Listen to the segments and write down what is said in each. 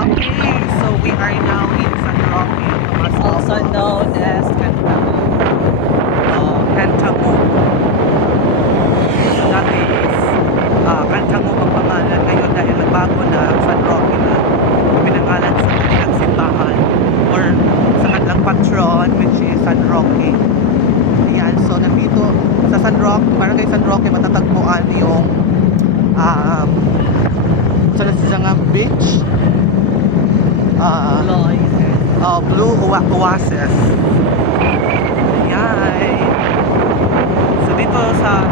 Okay, so we are now in San Roque, Also known as Cantamu. Cantamu. So dati is Cantamu ang pangalan, ngayon dahil nagbago na San Roque na pinangalan sa kanilang simbahan or sa kanilang patron, which is San Roque. Ayan, so nandito sa San Roque, para kay San Roque matatagpuan yung sa beach, Blue Oasis. Ayan. So dito sa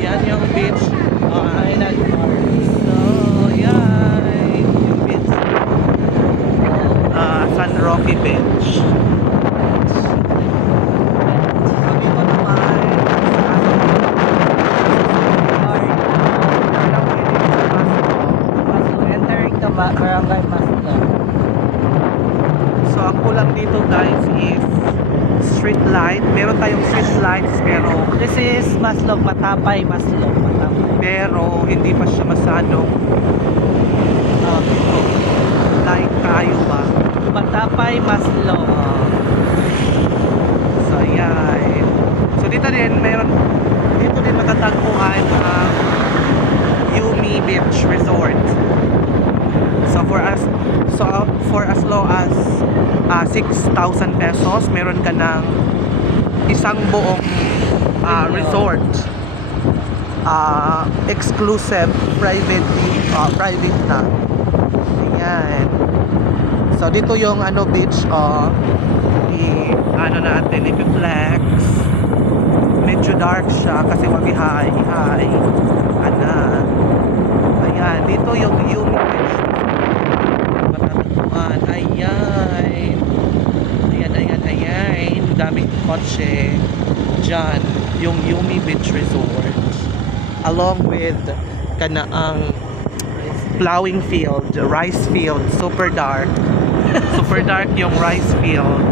yan yung beach, Island Park. so yan yung beach, San Roque Beach. So dito naman Entering the Barangay Maslo. so ang kulang dito guys is street light. Meron tayong street lights This is Maslog, Matapay, Maslog, Matapay. pero hindi pa siya masyadong light tayo ba. Matapay, Maslog. So ayan. So dito din matatagpuan ang Yumi Beach Resort. So for as low as 6,000 pesos, meron ka ng isang buong resort. Exclusive, private na. Ayan. So dito yung beach, natin i-flex. Medyo dark siya kasi mabihay. Ayan, dito yung Yumi Beach. Matatagpuan. Ayan. Daming kotse dyan. Yung Yumi Beach Resort. Along with kanaang plowing field, rice field, super dark. Super dark yung rice field.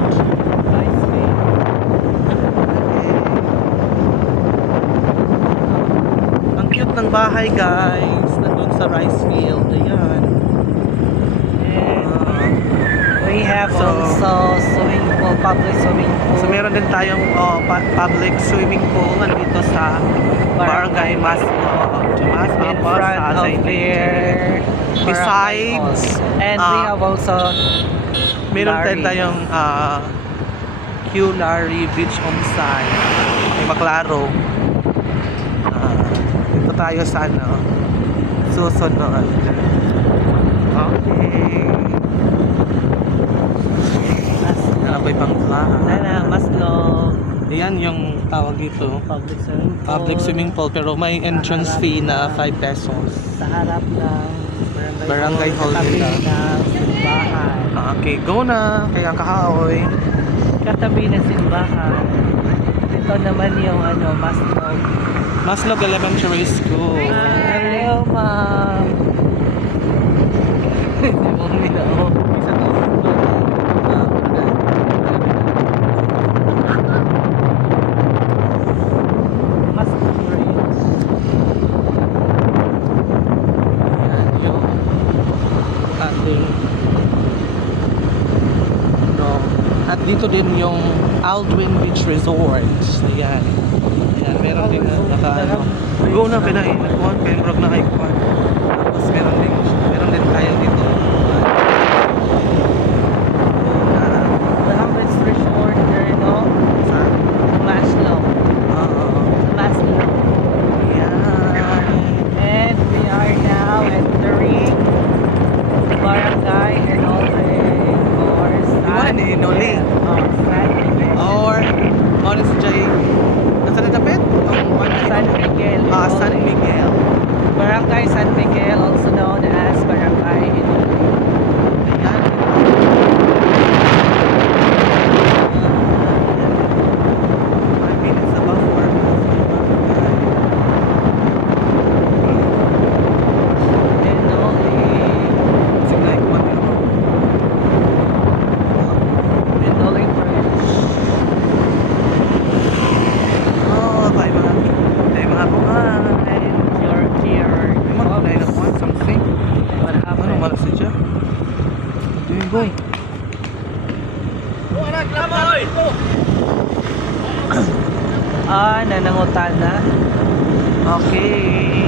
Ang cute ng bahay guys, nandun sa rice field. Ayan. We have also swimming pool, public swimming pool. So meron din tayong public swimming pool nandito sa Barangay Maslo. in front of there. Besides, And we have also meron din Larry. tayong Q Larry Beach Homestay. May Maclaro. Dito tayo sa susunod. Okay. Ano ba ibang Maslog. Ayan yung tawag dito. Public swimming pool. Public swimming pool pero may entrance fee na 5 pesos. Sa harap ng Barangay Hall katabi nila. ng simbahan. Okay, go na. Kaya kahaoy. Katabi ng simbahan. Ito naman yung Maslog. Maslog Elementary School. Hello, ma'am. Mami na ako. Isa to. Maslog Bridge. Ayan yung ating at dito din yung Aldwin Beach Resort. Ayan. Ayan, meron din go na pinaikuan, Pembroke na ikuan. Tapos meron din tayo dito. The Humphreys Resort there, no? Sa Maslog. Maslog. Ayan. And we are now entering Barangay Enole or Iwan eh, Enole. San Miguel. Or Orange J. Nasa na dapat? San Miguel. San Miguel. Barangay San Miguel, also known as Barangay Enole. Ayan. 5 minutes above 4. Enole. Sige, ikuan yun. Boy. Nanangutan na. Okay.